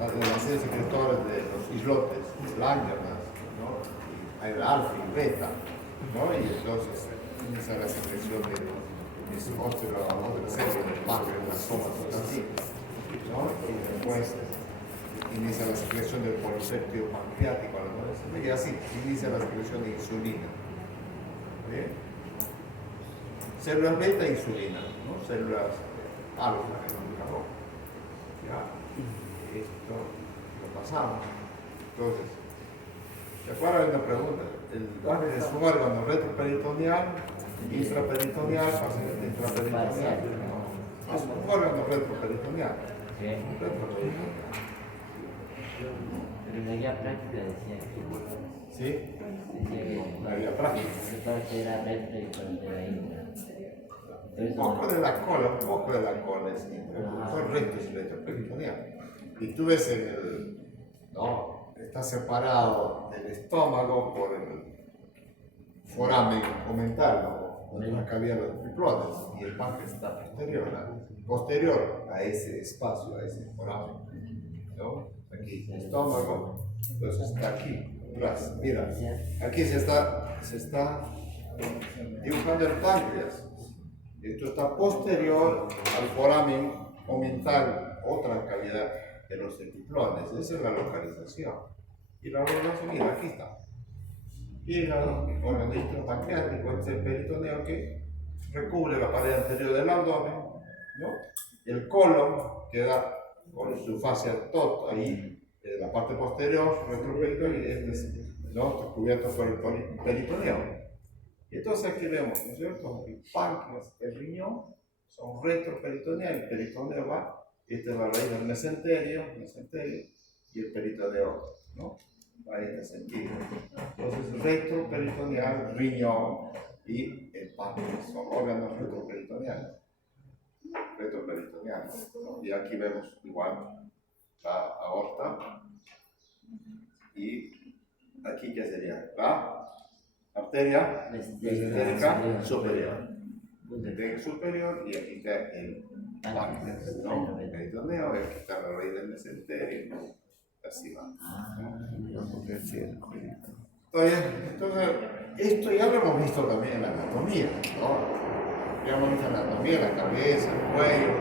las sedes secretores de los islotes, Langernas, ¿no? Hay el alfa y beta, ¿no? Y entonces inicia la secreción de otra serie del páncreas, la somatostatina, ¿no? Y después inicia la secreción del polipéptido pancreático a la adolescencia, y así inicia la secreción de insulina. ¿Bien? Células beta, insulina, ¿no? Células alfa, que no carbón. ¿Ya? Esto lo pasamos. Entonces, ¿se acuerdan de una pregunta? El páncreas es un órgano retroperitoneal, intraperitoneal, paciente intraperitoneal. No, es un órgano retroperitoneal. Retroperitoneal. Pero la guía práctica decía que... ¿Sí? Decía que... La guía práctica. Que parte era retro y parte era intra. Un poco de la cola, es son rectos retroperitoneal. Y tú ves en el... No, está separado del estómago por el foramen omental, ¿no? La cavidad de los triplones, y el páncreas está posterior a ese espacio, a ese foramen, ¿no? Aquí el estómago, entonces está aquí atrás. Mira, aquí se está dibujando el páncreas. Esto está posterior al foramen omental, otra cavidad de los triplones. Esa es la localización. Y la localización, mira, aquí está. Hígado, órgano pancreático, este es el peritoneo que recubre la pared anterior del abdomen, ¿no? El colon queda con su fascia tot ahí, la parte posterior, retroperitoneo, y este es, ¿no? Cubierto por el peritoneo. Y entonces aquí vemos, ¿no es cierto? El páncreas, el riñón, son retroperitoneal, el peritoneo va, esta es la raíz del mesenterio, y el peritoneo, ¿no? Va en este sentido. Entonces, retroperitoneal, riñón y el páncreas son órganos retroperitoneales. ¿No? Y aquí vemos igual la aorta, y aquí, ¿qué sería? La arteria mesentérica superior. Superior, y aquí está el páncreas, ¿no? El peritoneo, y aquí está la raíz del mesenterio, ¿no? Así va. Entonces, esto ya lo hemos visto también en la anatomía, ¿no? Ya hemos visto en la anatomía, la cabeza, el cuello,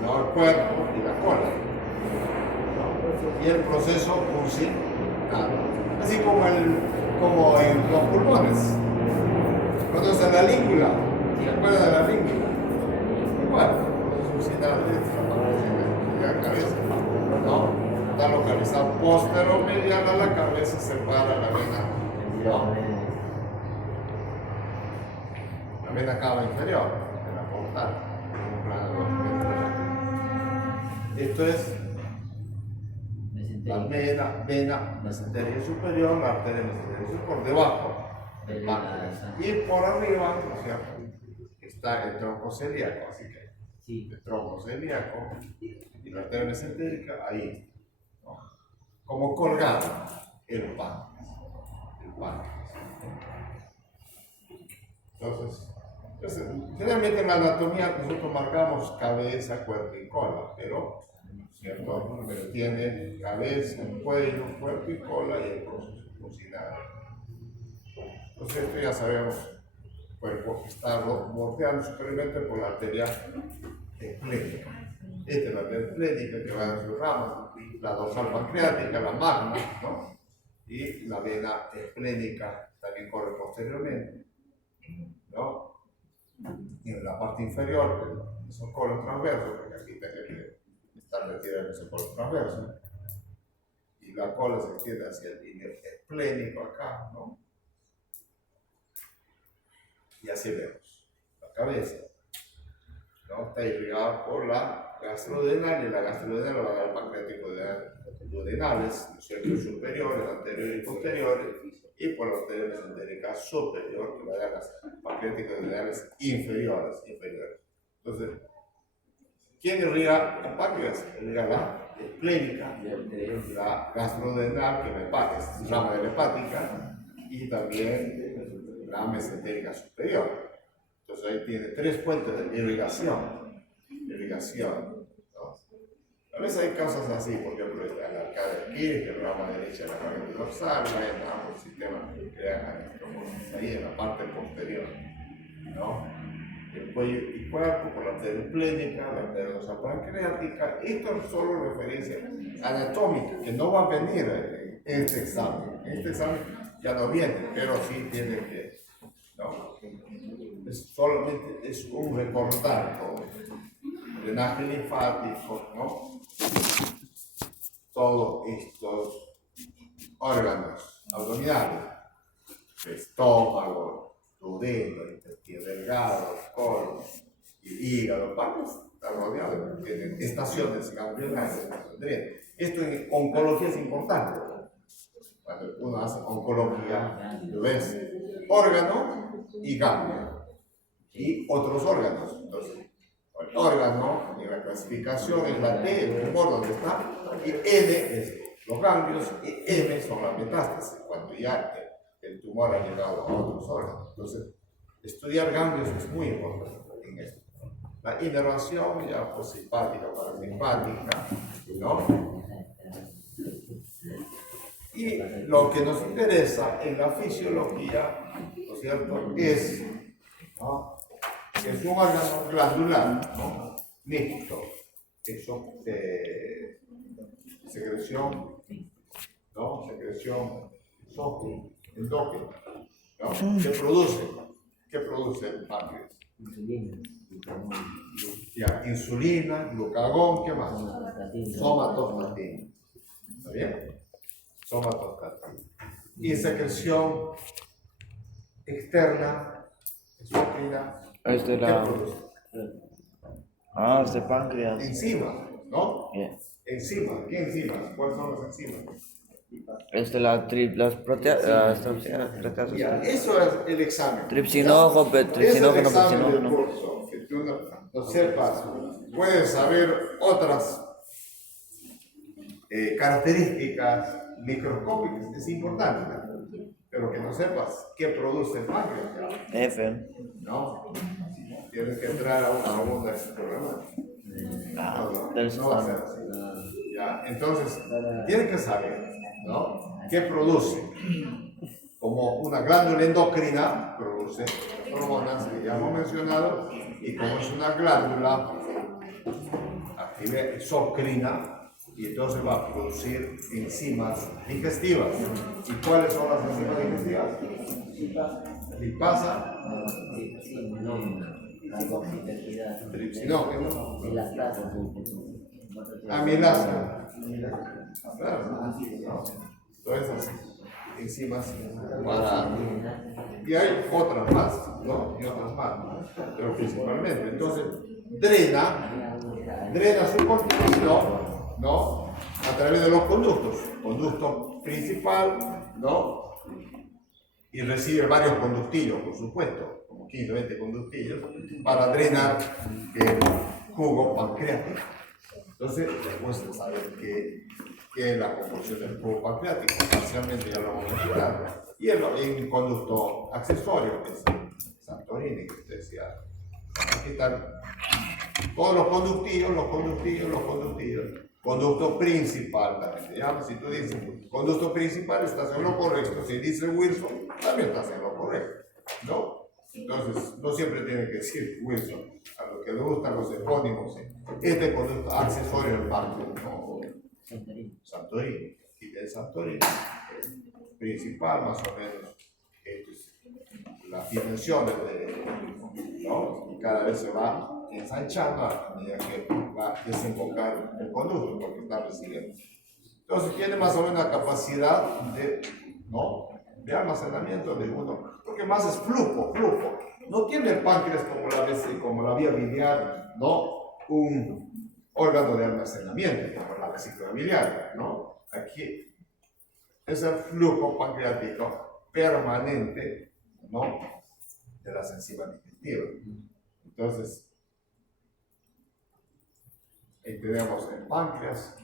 ¿no? El cuerpo y la cola, ¿no? Y el proceso pulsinar, así como en los pulmones. ¿Conoces la língula? ¿Se acuerdan de la língula? Igual, pulsinar de la cabeza, ¿no? Está localizado posteromedial a la cabeza, separa la vena, ¿no? La vena cava inferior, de la portal. Esto es la vena mesenteria superior, la arteria mesenteria superior, por debajo del páncreas. Y por arriba, ¿no es cierto? Está el tronco celíaco, así que el tronco celíaco y la arteria mesentérica ahí, ¿no? Como colgado el páncreas. Entonces, generalmente en la anatomía nosotros marcamos cabeza, cuerpo y cola, pero ¿cierto? Pero tiene cabeza, cuello, cuerpo y cola, y el proceso pulsinar. Entonces esto ya sabemos, el cuerpo está bordeado superiormente por la arteria esplénica. Esta es la arteria esplénica que va en sus ramas, la dorsal pancreática, la magna, ¿no? Y la vena esplénica también corre posteriormente, ¿no? Y en la parte inferior, el colon transverso, porque aquí tengo que estar retirado ese colon transverso, y la cola se extiende hacia el línea esplénico acá, ¿no? Y así vemos la cabeza, ¿no? Está irrigada por la gastrodenal, y la gastrodenal va a dar pancreático duodenales, los centros superiores, anteriores y posteriores, y por la arteria mesentérica superior, que va a dar las pancreáticos duodenales inferiores. Entonces, ¿quién irriga el páncreas? Irriga la esplénica, la gastrodenal, que es rama de la hepática, y también la mesentérica superior. Entonces ahí tiene tres fuentes de irrigación, ¿no? A veces hay causas así, por ejemplo, está la arcada izquierda, el rama derecha de la cavidad dorsal, en ambos sistemas que crean anastomosis ahí en la parte posterior, ¿no? El cuello y cuerpo, por la arteria esplénica, la arteria dorsal pancreática. Esto es solo referencia anatómica, que no va a venir en este examen. En este examen ya no viene, pero sí tiene que, ¿no? Solamente es un recordar todo. Drenaje linfático, ¿no? Todos estos órganos abdominales, estómago, duodeno, intestino delgado, colon, y hígado, partes están rodeados, tienen estaciones ganglionarias. Esto en oncología es importante. Cuando uno hace oncología, lo ves, órgano y ganglio, y otros órganos. Entonces, el órgano, en la clasificación es la T, el tumor donde está, y N es los ganglios, y M son las metástasis, cuando ya el tumor ha llegado a otros órganos. Entonces, estudiar ganglios es muy importante en esto. La inervación ya pues simpática, parasimpática, ¿no? Y lo que nos interesa en la fisiología, ¿no es cierto?, es, ¿no?, es un órgano glandular, ¿no?, mixto, eso, secreción, ¿no?, secreción endógena, ¿no?, ¿qué produce el páncreas? Ya, insulina, glucagón, ¿qué más? Somatostatina, ¿está bien? Somatostatina. Y secreción externa, exócrina, Es de ¿qué la... produce? Es de páncreas. Enzimas, ¿no? Yeah. Enzimas, ¿qué enzimas? ¿Cuáles son las enzimas? Es de las proteasas. Ya, eso es el examen. Tripsinógeno, Es el tripsinógeno, examen del tripsinógeno. curso, que tú no sepas. Puedes saber otras características microscópicas, es importante, pero que no sepas qué produce el páncreas, F. ¿no? Tienes que entrar a una ronda de ese programa. No va a ser así. Ya, entonces, tienes que saber, ¿no?, qué produce. Como una glándula endocrina produce hormonas que ya hemos mencionado, y como es una glándula activa exocrina, y entonces va a producir enzimas digestivas. ¿Y cuáles son las enzimas digestivas? Lipasa, tripsinógeno, amilasa. Claro, ¿no? Todas esas enzimas para... Y hay otras más, ¿no? Y otras más, pero principalmente. Entonces, drena su contenido, ¿no?, a través de los conductos. Conducto principal, ¿no?, y recibe varios conductillos, por supuesto, como 15 o 20 conductillos, para drenar el jugo pancreático. Entonces, después de saber qué es la composición del jugo pancreático, parcialmente ya lo vamos a mencionar, y el conducto accesorio, que es Santorini, que usted decía, aquí están todos los conductillos. Conducto principal también se llama. Si tú dices conducto principal, estás en lo correcto. Si dice Wilson, también estás en lo correcto, ¿no? Entonces, no siempre tiene que decir Wilson. A lo que le gustan los epónimos, este conducto accesorio del páncreas, ¿no? Santorini. Y el Santorini, principal, más o menos, las dimensiones ¿no?, y cada vez se va ensanchando a medida que va a desembocar el conducto, porque está recibiendo. Entonces tiene más o menos la capacidad de, ¿no?, de almacenamiento de uno, porque más es flujo. No tiene el páncreas como la vía biliar, ¿no?, un órgano de almacenamiento, como la vesícula biliar, ¿no? Aquí es el flujo pancreático permanente, ¿no?, de las enzimas digestivas. Entonces, ahí tenemos el páncreas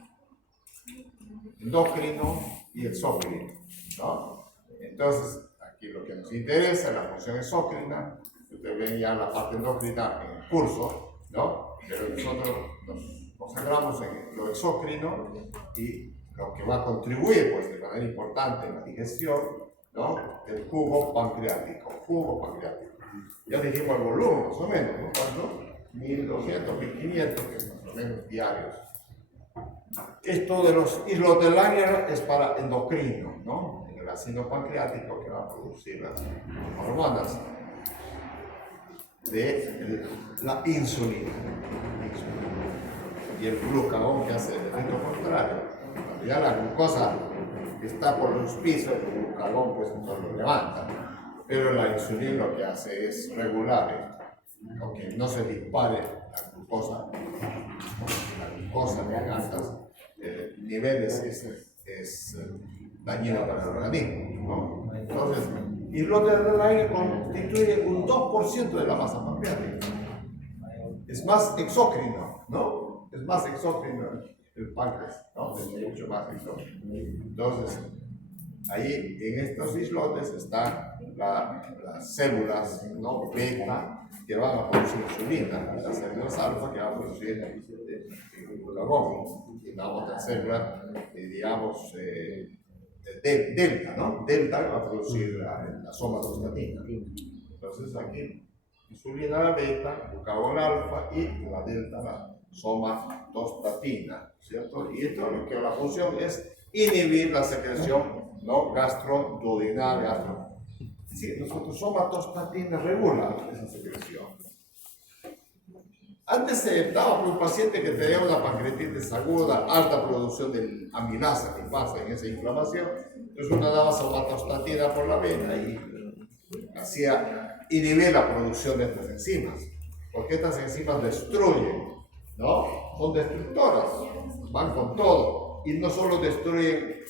endocrino y exócrino, ¿no? Entonces, aquí lo que nos interesa es la función exócrina. Ustedes ven ya la parte endocrina en el curso, ¿no? Pero nosotros nos concentramos en lo exócrino y lo que va a contribuir pues, de manera importante en la digestión, ¿no? El jugo pancreático. Ya dijimos el volumen, más o menos, ¿no? ¿Cuánto? 1200, 1500, que es más o menos diarios. Esto de los islotes de Langer es para endocrino, ¿no? El ácido pancreático que va a producir las hormonas de la insulina. Y el glucagón que hace el efecto contrario. Cuando ya la glucosa está por los pisos, el glucagón pues no lo levanta. Pero la insulina lo que hace es regular esto, aunque no se dispare la glucosa de altas niveles es dañino para el organismo, ¿no? Entonces, islotes del aire constituye un 2% de la masa pancreática. Es más exócrino, ¿no? Es más exócrino el páncreas, ¿no? Es mucho más exócrino. Entonces, ahí en estos islotes están las células, ¿no? Beta que van a producir insulina, las células alfa que van a producir glucagón, y la otra célula, digamos, delta, ¿no? Delta va a producir la somatostatina. Entonces aquí, insulina la beta, glucagón alfa y la delta la somatostatina, ¿cierto? Y esto lo que la función es inhibir la secreción, ¿no? Gastroduodenal, Sí, nosotros somatostatina regula esa secreción. Antes se daba por un paciente que tenía una pancreatitis aguda, alta producción de amilasa que pasa en esa inflamación, entonces uno daba somatostatina por la vena y hacía inhibir la producción de estas enzimas, porque estas enzimas destruyen, ¿no? Son destructoras, van con todo, y no solo destruyen,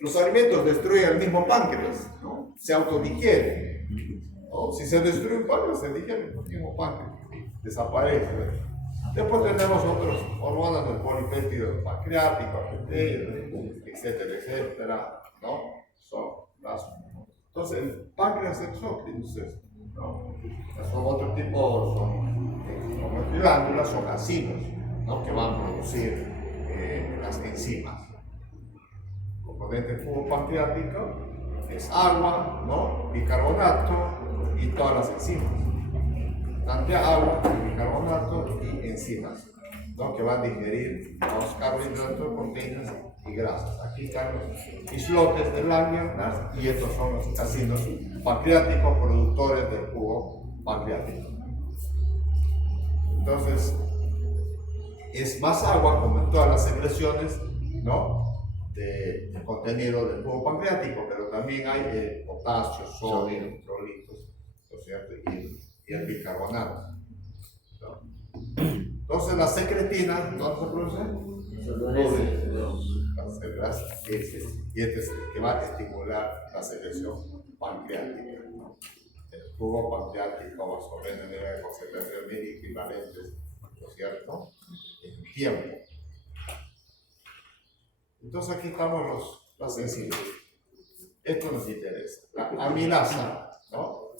los alimentos destruyen el mismo páncreas, ¿no? Se autodigieren, ¿no? Si se destruye un páncreas, se digiere el mismo páncreas, desaparece. Después tenemos otras hormonas del polipéptido pancreático, etcétera, etcétera, ¿no? Entonces, el páncreas exócrino es esto, ¿no? Son otro tipo, son glándulas, son acidos, ¿no? Que van a producir las enzimas. El componente del jugo pancreático es agua, ¿no? Bicarbonato y todas las enzimas. Tanto agua, bicarbonato y enzimas, ¿no? Que van a digerir los carbohidratos, proteínas y grasas. Aquí están los islotes de Langer, ¿no? Y estos son los ácidos pancreáticos productores del jugo pancreático. Entonces, es más agua, como en todas las secreciones, ¿no? De contenido del jugo pancreático, pero también hay potasio, sodio, electrolitos, ¿no es cierto? Y el bicarbonato, ¿no? Entonces, las secretinas, ¿dónde se producen? Las células y este es el que va a estimular la secreción pancreática, ¿no? El jugo pancreático va a absorber niveles de concentración media equivalentes, ¿no es cierto? En tiempo. Entonces aquí estamos las enzimas. Esto nos interesa. La amilasa, ¿no?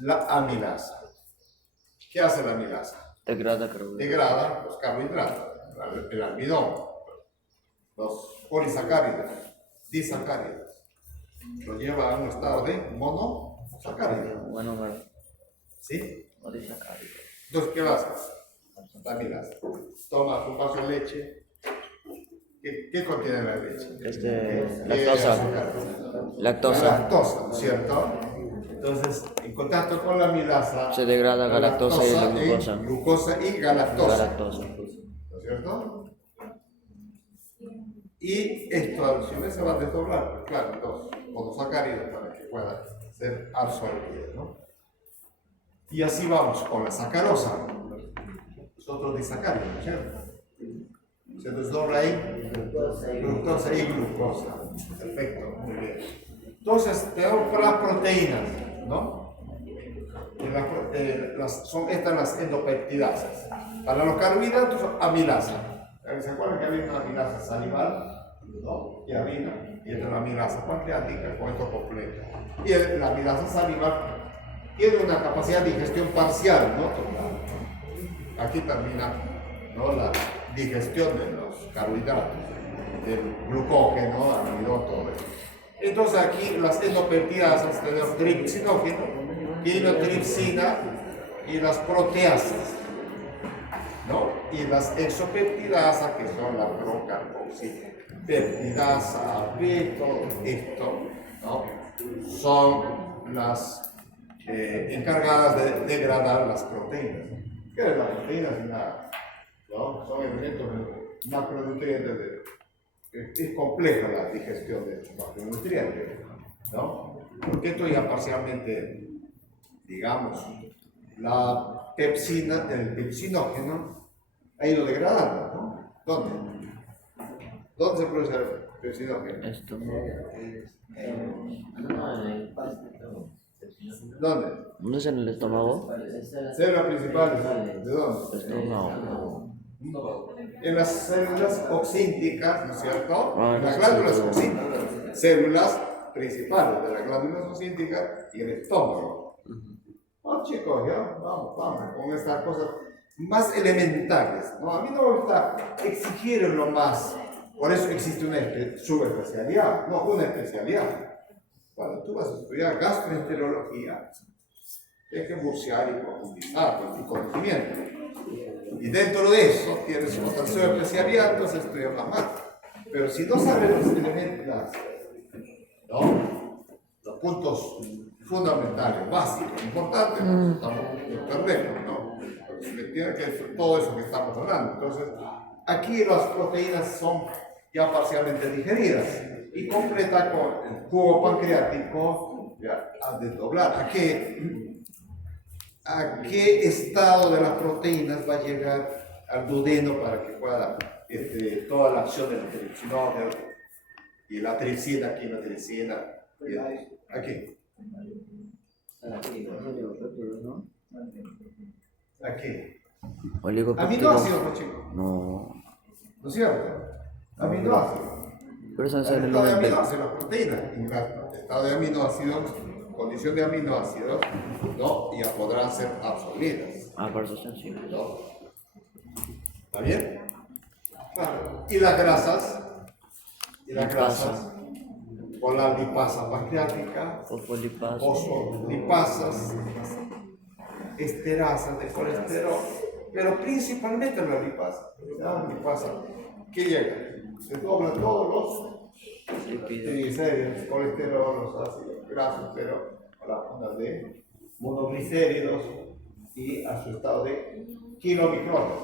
La amilasa. ¿Qué hace la amilasa? Degrada carbohidratos. Degrada los carbohidratos, el almidón, los polisacáridos, disacáridos. Lo lleva a un estado de monosacárido. Bueno, ¿Sí? monosacárido. Entonces, ¿qué vas a hacer? La amilasa. Toma un vaso de leche. ¿Qué contiene la leche? Lactosa. Lactosa, ¿cierto? Entonces, en contacto con la amilasa, Se degrada galactosa y la glucosa. Glucosa y galactosa. Galactosa. ¿No es cierto? Y esto a su vez se va a desdoblar, pues, claro, entonces, monosacáridos para que pueda ser absorbido, ¿no? Y así vamos con la sacarosa. Es otro disacárido, ¿no es cierto? Se desdobla ahí, fructosa y glucosa. Perfecto, muy bien. Entonces, tenemos las proteínas, ¿no? Son estas las endopeptidasas. Para los carbohidratos, amilasa. ¿Se acuerdan que había una amilasa salival, ¿no? Y harina, y esta es la amilasa pancreática con esto completo. Y la amilasa salival tiene una capacidad de digestión parcial, no total. Aquí termina ¿no? La digestión de los carbohidratos, del glucógeno, almidón, todo eso. Entonces aquí las endopeptidasas tenemos tripsinógeno, quinotripsina y las proteasas, ¿no? Y las exopeptidasas, que son la procarboxipeptidasa, B, todo esto, ¿no? Son las encargadas de degradar las proteínas. ¿Qué es la proteína? Sin nada, ¿no? Son elementos macronutrientes. Es compleja la digestión de estos macronutrientes, ¿no? Porque esto ya parcialmente, digamos, la pepsina del pepsinógeno ha ido degradando, ¿no? ¿Dónde? ¿Dónde se produce el pepsinógeno? Esto. ¿Dónde? ¿No es en el estómago? Células principales. ¿De dónde? Estómago. En las células oxínticas, ¿no es cierto? Ah, En las sí, glándulas sí. oxínticas. Células principales de las glándulas oxínticas y el estómago. Chicos, ya, vamos con estas cosas más elementales, ¿no? A mí no me gusta exigir lo más, por eso existe una subespecialidad, no una especialidad. Cuando tú vas a estudiar gastroenterología, tienes que bucear y profundizar con tu conocimiento. Y dentro de eso tienes otra subespecialidad, entonces estudias más. Pero si no sabes los elementos, ¿no? Los puntos fundamentales, básicos, importantes, tampoco nos perdemos, ¿no? Porque se tiene que decir todo eso que estamos hablando. Entonces, aquí las proteínas son ya parcialmente digeridas y completa con el jugo pancreático ya, al desdoblar. ¿A qué estado de las proteínas va a llegar al duodeno para que pueda toda la acción del tripsinógeno y la tripsina, quinotripsina? Aquí. Aquí. Aminoácidos, pues, chicos. No. ¿No es cierto? Aminoácidos. Pero eso es El el estado de elemento. aminoácidos, las proteínas. En el estado de aminoácidos, condición de aminoácidos, ¿no? Ya podrán ser absorbidas. Ah, por eso es sencillo. ¿No? ¿Está bien? Claro. Y las grasas. Con la lipasa pancreática, fosfolipasas, esterasas de colesterol, pero principalmente la lipasa. La lipasa que llega, se doblan todos los triglicéridos, colesterol, los ácidos grasos, pero a la onda de monoglicéridos y a su estado de kilomicrones,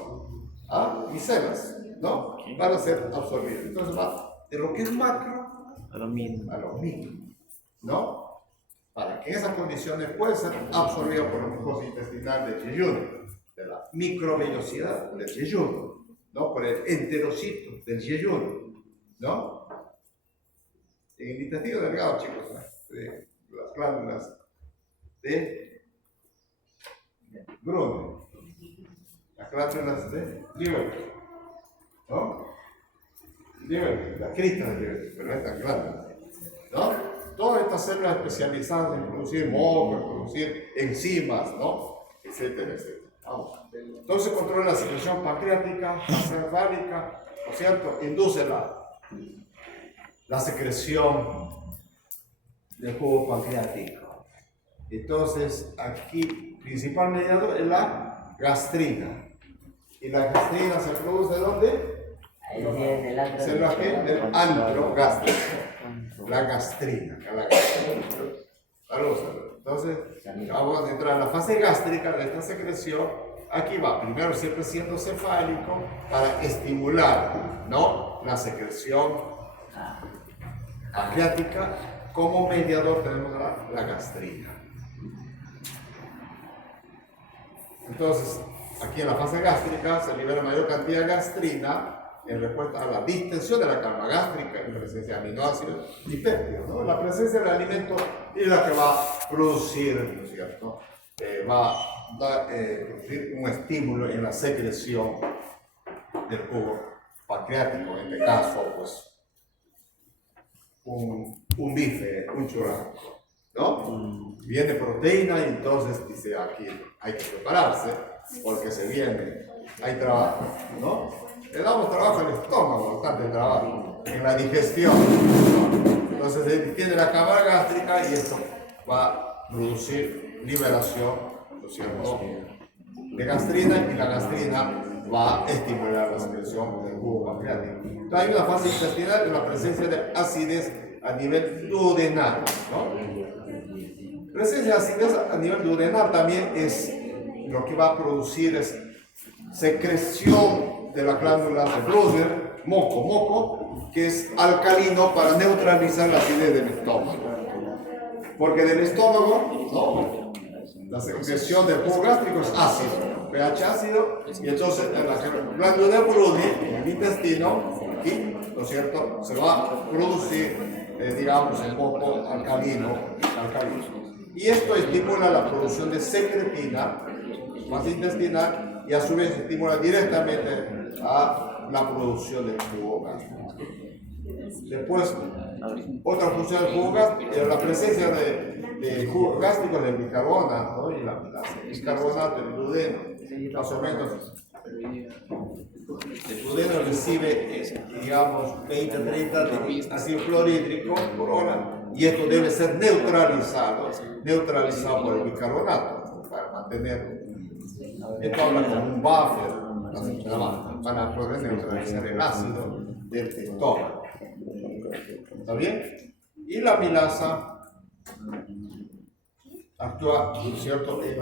micelas, ¿no? Van a ser absorbidas. Entonces va de lo que es macro A lo mismo. a los mínimos, ¿no? Para que esas condiciones puedan ser absorbidas por el mucosa intestinal del yeyuno, de la microvellosidad del yeyuno, ¿no? Por el enterocito del yeyuno, ¿no? En el intestino delgado, chicos, de las glándulas de Grune, las glándulas de Liebig, ¿no? La crista de Liebig, pero estas glándulas, ¿no? Todas estas células especializadas en producir moco, en producir enzimas, ¿no? Etcétera, etcétera. Vamos. Entonces controla la secreción pancreática, encefálica, ¿no es cierto? Induce la secreción del jugo pancreático. Entonces aquí principal mediador es la gastrina. ¿Y la gastrina se produce ¿dónde? Células que del antro gástrico. La gastrina. Salud. Entonces, vamos a entrar en la fase gástrica de esta secreción. Aquí va, primero siempre siendo cefálico para estimular, ¿no? La secreción pancreática. Como mediador tenemos la gastrina. Entonces, aquí en la fase gástrica se libera mayor cantidad de gastrina en respuesta a la distensión de la calma gástrica en presencia de aminoácidos y péptidos, ¿no? La presencia del alimento es la que va a producir, ¿no es cierto? Va a producir un estímulo en la secreción del jugo pancreático, en este caso, pues, un bife, un churrasco, ¿no? Viene proteína y entonces dice aquí hay que prepararse porque se viene hay trabajo, ¿no? Le damos trabajo al estómago, bastante trabajo, en la digestión, ¿no? Entonces se tiene la cámara gástrica y esto va a producir liberación, ¿no es cierto?, de gastrina, y la gastrina va a estimular la secreción del jugo pancreático. Entonces hay una fase intestinal y una presencia de acidez a nivel duodenal, ¿no? Presencia de acidez a nivel duodenal también es lo que va a producir es secreción de la glándula de Brugger, moco, que es alcalino para neutralizar la acidez del estómago. Porque del estómago, ¿no?, la secreción del jugo gástrico es ácido, pH ácido, y entonces en la glándula de Brugger, en el intestino, aquí, ¿no es cierto?, se va a producir, digamos, el moco alcalino. Y esto estimula la producción de secretina, más intestinal, y a su vez estimula directamente a la producción del jugo gástrico. Después, otra función del jugo gástrico es la presencia de jugo gástrico en el bicarbonato, ¿no? Y la bicarbonato del duodeno, más o menos. El duodeno recibe, digamos, 20-30 de ácido clorhídrico por hora, y esto debe ser neutralizado por el bicarbonato para mantenerlo. Esto habla como un buffer, para poder neutralizar el ácido del estómago. ¿Está bien? Y la amilasa actúa, ¿cierto?, en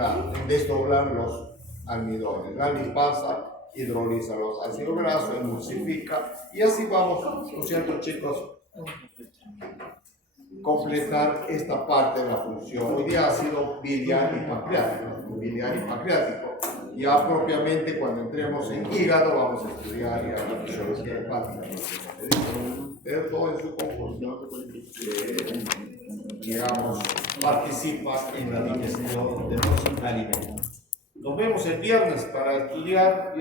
desdoblar los almidones. La lipasa hidroliza los ácidos grasos, emulsifica, y así vamos, ¿no es cierto, chicos?, completar esta parte de la función. Hoy día ha sido biliar y pancreático. Ya propiamente cuando entremos en hígado vamos a estudiar ya la fisiología hepática. Pero todo en su conjunto, digamos, participa en la digestión de los alimentos. Nos vemos el viernes para estudiar.